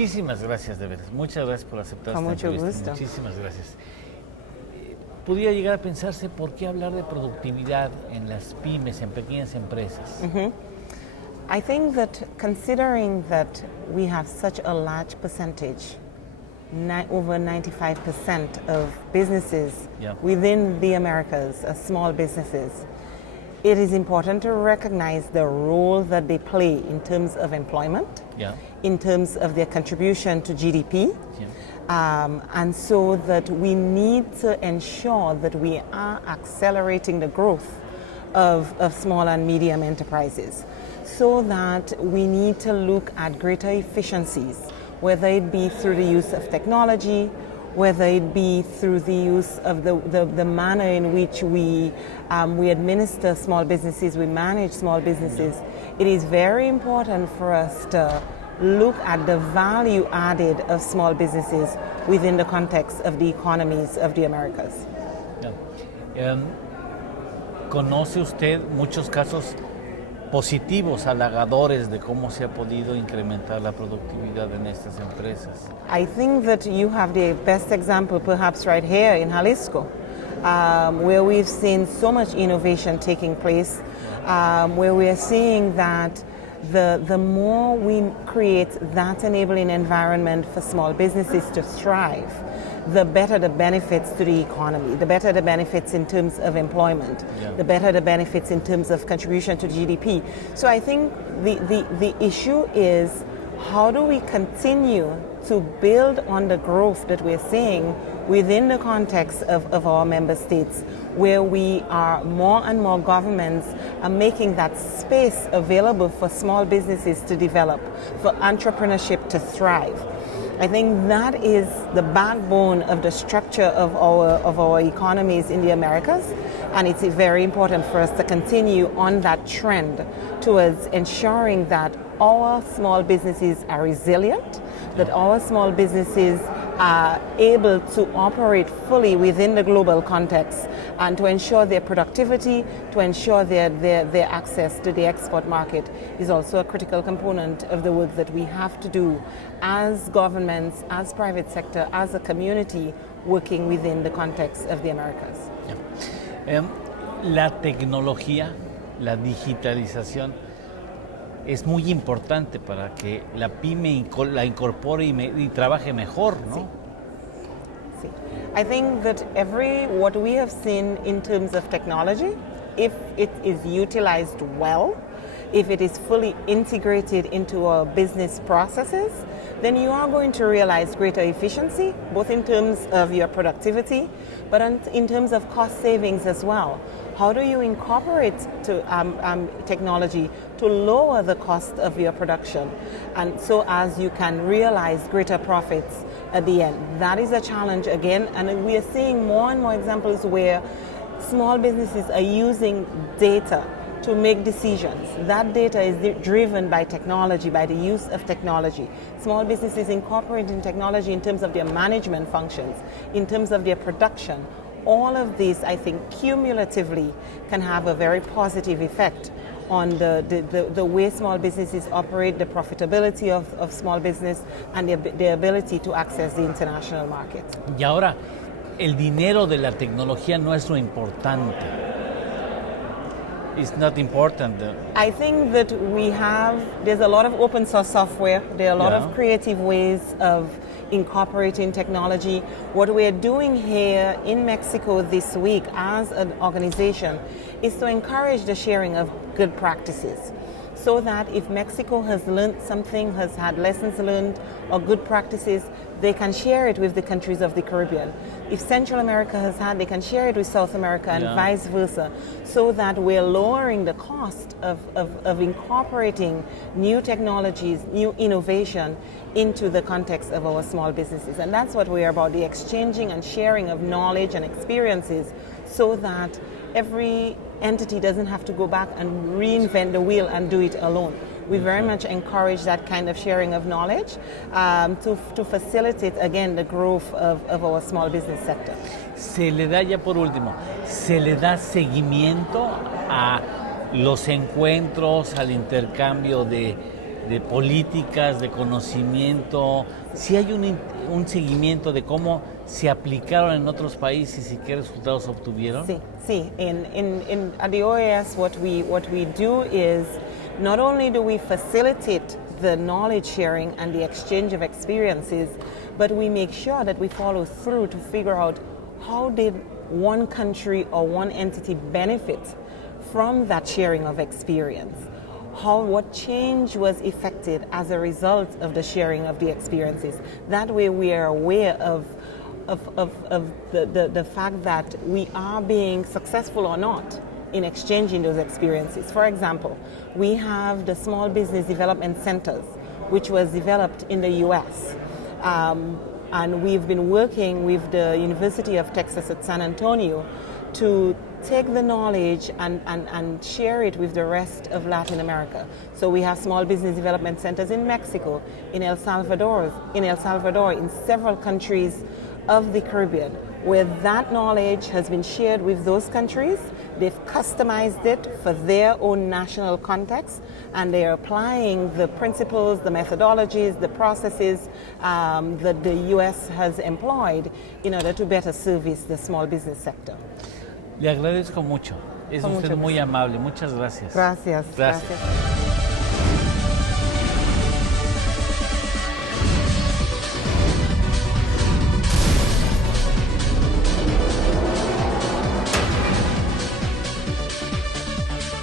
Muchísimas gracias, de veras. Muchas gracias por aceptar Con esta mucho entrevista. gusto. Muchísimas gracias. Pudiera llegar a pensarse por qué hablar de productividad en las pymes, en pequeñas empresas. I think that considering that we have such a large percentage, over 95% of businesses Yeah. within the Americas are small businesses, it is important to recognize the role that they play in terms of employment, Yeah. in terms of their contribution to GDP. Yeah. And so that we need to ensure that we are accelerating the growth of small and medium enterprises, so that we need to look at greater efficiencies, whether it be through the use of technology, whether it be through the use of the manner in which we administer small businesses, we manage small businesses. It is very important for us to look at the value added of small businesses within the context of the economies of the Americas. Yeah. ¿Conoce usted muchos casos positivos, halagadores de cómo se ha podido incrementar la productividad en estas empresas? I think that you have the best example perhaps right here in Jalisco, where we've seen so much innovation taking place, where we are seeing that the more we create that enabling environment for small businesses to thrive, the better the benefits to the economy, the better the benefits in terms of employment, the better the benefits in terms of contribution to GDP. So I think the issue is, how do we continue to build on the growth that we're seeing within the context of our member states, where we are more and more governments are making that space available for small businesses to develop, for entrepreneurship to thrive. I think that is the backbone of the structure of our economies in the Americas, and it's very important for us to continue on that trend towards ensuring that our small businesses are resilient, that our small businesses are able to operate fully within the global context, and to ensure their productivity, to ensure their access to the export market is also a critical component of the work that we have to do as governments, as private sector, as a community working within the context of the Americas. Yeah. La tecnología, la digitalización es muy importante para que la pyme la incorpore y trabaje mejor, ¿no? Sí. Sí. I think that what we have seen in terms of technology, if it is utilized well, if it is fully integrated into our business processes, then you are going to realize greater efficiency, both in terms of your productivity, but in terms of cost savings as well. How do you incorporate technology to lower the cost of your production, and so as you can realize greater profits at the end? That is a challenge again, and we are seeing more and more examples where small businesses are using data to make decisions. That data is driven by technology, by the use of technology. Small businesses incorporating technology in terms of their management functions, in terms of their production. All of these, I think, cumulatively can have a very positive effect on the way small businesses operate, the profitability of small business, and their ability to access the international market. Y ahora, el dinero de la tecnología no es lo importante. It's not important. I think that there's a lot of open source software, there are a lot of creative ways of incorporating technology. What we're doing here in Mexico this week as an organization is to encourage the sharing of good practices, so that if Mexico has learned something, has had lessons learned or good practices, they can share it with the countries of the Caribbean. If Central America has had, they can share it with South America, and vice versa, so that we're lowering the cost of incorporating new technologies, new innovation into the context of our small businesses. And that's what we're about, the exchanging and sharing of knowledge and experiences, so that every entity doesn't have to go back and reinvent the wheel and do it alone. We very much encourage that kind of sharing of knowledge to facilitate, again, the growth of our small business sector. Se le da, ya por último, se le da seguimiento a los encuentros, al intercambio de de políticas, de conocimiento, si hay un seguimiento de cómo se aplicaron en otros países y qué resultados obtuvieron. Sí, sí. At the OAS, what we do is not only do we facilitate the knowledge sharing and the exchange of experiences, but we make sure that we follow through to figure out how did one country or one entity benefit from that sharing of experience. What change was effected as a result of the sharing of the experiences. That way we are aware of the fact that we are being successful or not in exchanging those experiences. For example, we have the Small Business Development Centers, which was developed in the US. And we've been working with the University of Texas at San Antonio to take the knowledge and share it with the rest of Latin America. So we have small business development centers in Mexico, in El Salvador, in several countries of the Caribbean, where that knowledge has been shared with those countries. They've customized it for their own national context, and they're applying the principles, the methodologies, the processes that the U.S. has employed in order to better service the small business sector. Le agradezco mucho. Es usted muy amable. Muchas gracias. Gracias.